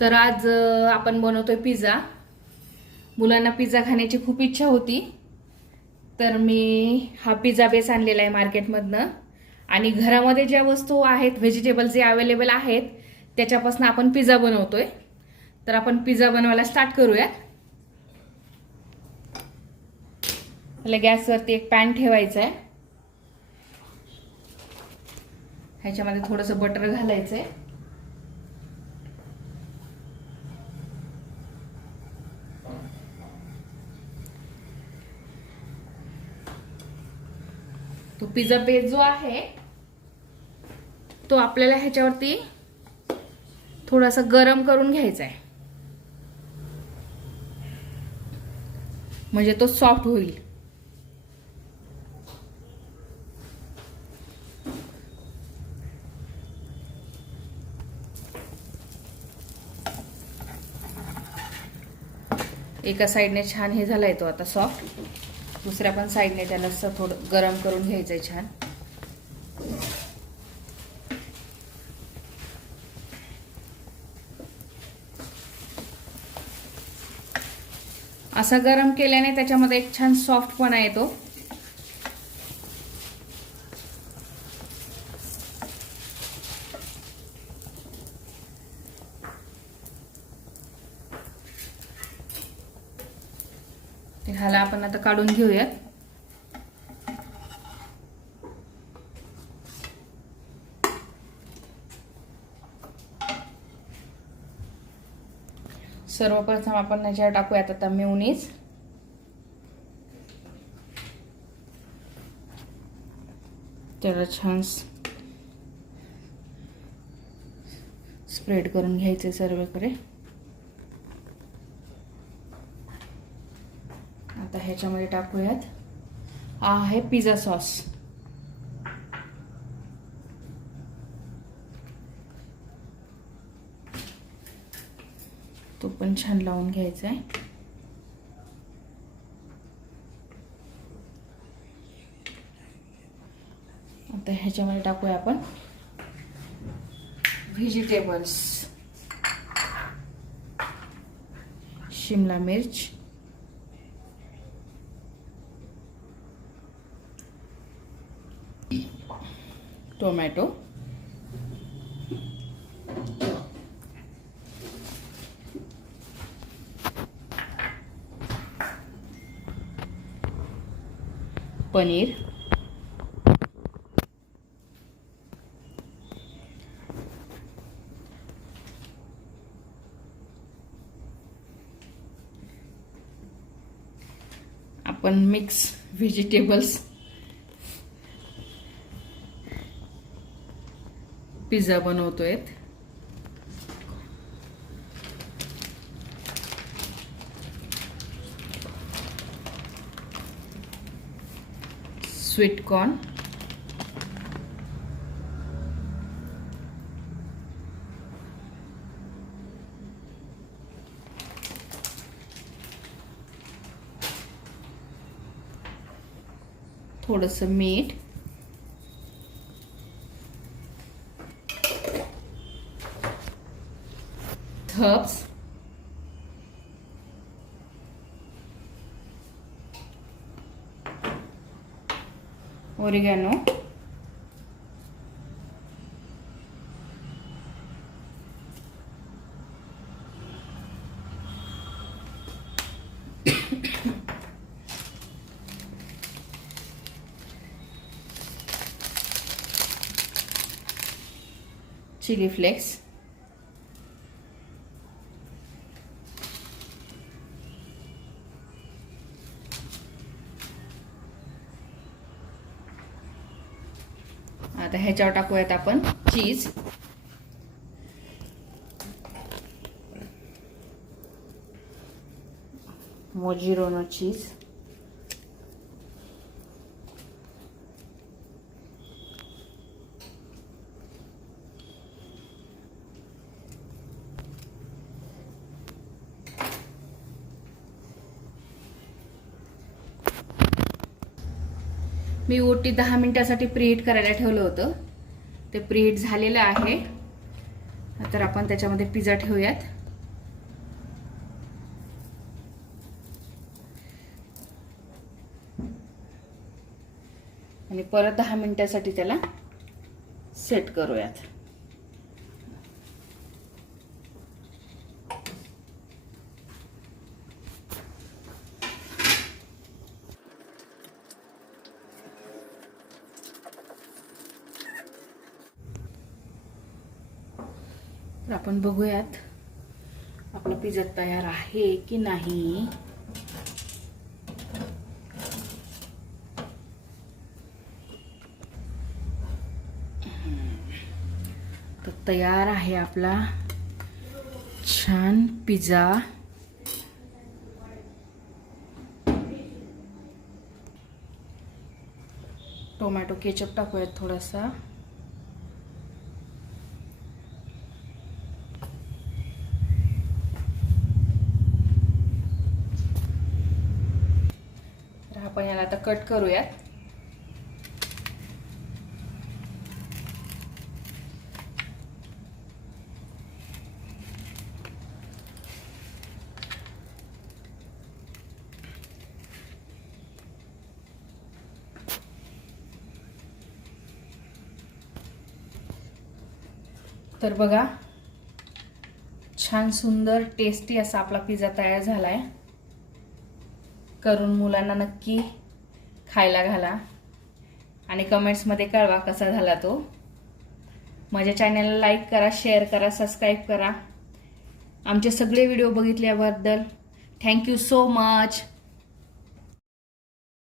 तर आज आपण बनवतोय पिझ्झा। मुलांना पिझ्झा खाण्याची खूप इच्छा होती, तर मी हा पिझ्झा बेस आणलेला आहे मार्केटमधनं आणि घरामध्ये ज्या वस्तू आहेत, व्हेजिटेबल जे अवेलेबल आहेत त्याच्यापासून आपण पिझ्झा बनवतोय। तर आपण पिझ्झा बनवायला स्टार्ट करूया। आपल्या गॅसवरती एक पॅन ठेवायचा आहे, ह्याच्यामध्ये थोडंसं बटर घालायचंय। तो पिझ्झा बेस जो आहे तो आपल्याला ह्याच्यावरती थोडासा गरम करून घ्यायचा आहे, म्हणजे तो सॉफ्ट होईल। एका साइडने छान हे झालाय तो आता सॉफ्ट, दुसऱ्या पण साइडने त्याला थोडं गरम करून घ्यायचंय छान। असा गरम केल्याने त्याच्यामध्ये एक छान सॉफ्टपणा येतो। ह्याला आपण आता काढून घेऊयात। सर्वप्रथम आपण ह्याच्यावर टाकूयात आता मेयोनीज। त्याला छान स्प्रेड करून घ्यायचे सर्वकडे। आता ह्याच्यामध्ये टाकूयात हा आहे पिझ्झा सॉस। तो पण छान लावून घ्यायचा आहे। आता ह्याच्यामध्ये टाकूया आपण व्हेजिटेबल्स, शिमला मिर्च, टोमॅटो, पनीर, आपण मिक्स व्हेजिटेबल्स पिझ्झा बनवतोय। स्वीट कॉर्न, थोडंसं मीठ, हर्ब्स, ओरिगॅनो, चिली फ्लेक्स, आता ह्याच्यावर टाकूयात आपण चीज, मोजिरोनो चीज, मी ओटी 10 मिनिटांसाठी प्रीहीट करायला ठेवलं होतं, ते प्रीहीट झालेलं आहे। तर आपण त्याच्यामध्ये पिझ्झा ठेवूयात। आणि परत 10 मिनिटासाठी त्याला सेट करूयात. तर आपण बघूयात आपला पिझ्झा तयार आहे की नाही. तर तयार आहे आपला छान पिझ्झा. टोमॅटो केचप टाकूयात थोडासा. आपण याला आता कट करूयात. तर बघा छान सुंदर टेस्टी असा आपला पिझ्झा तयार झालाय. करून मुलांना नक्की खायला घाला आणि कमेंट्समध्ये कळवा कसा झाला तो. माझ्या चॅनलला लाईक करा, शेअर करा, सबस्क्राईब करा. आमचे सगळे व्हिडिओ बघितल्याबद्दल थँक्यू सो मच.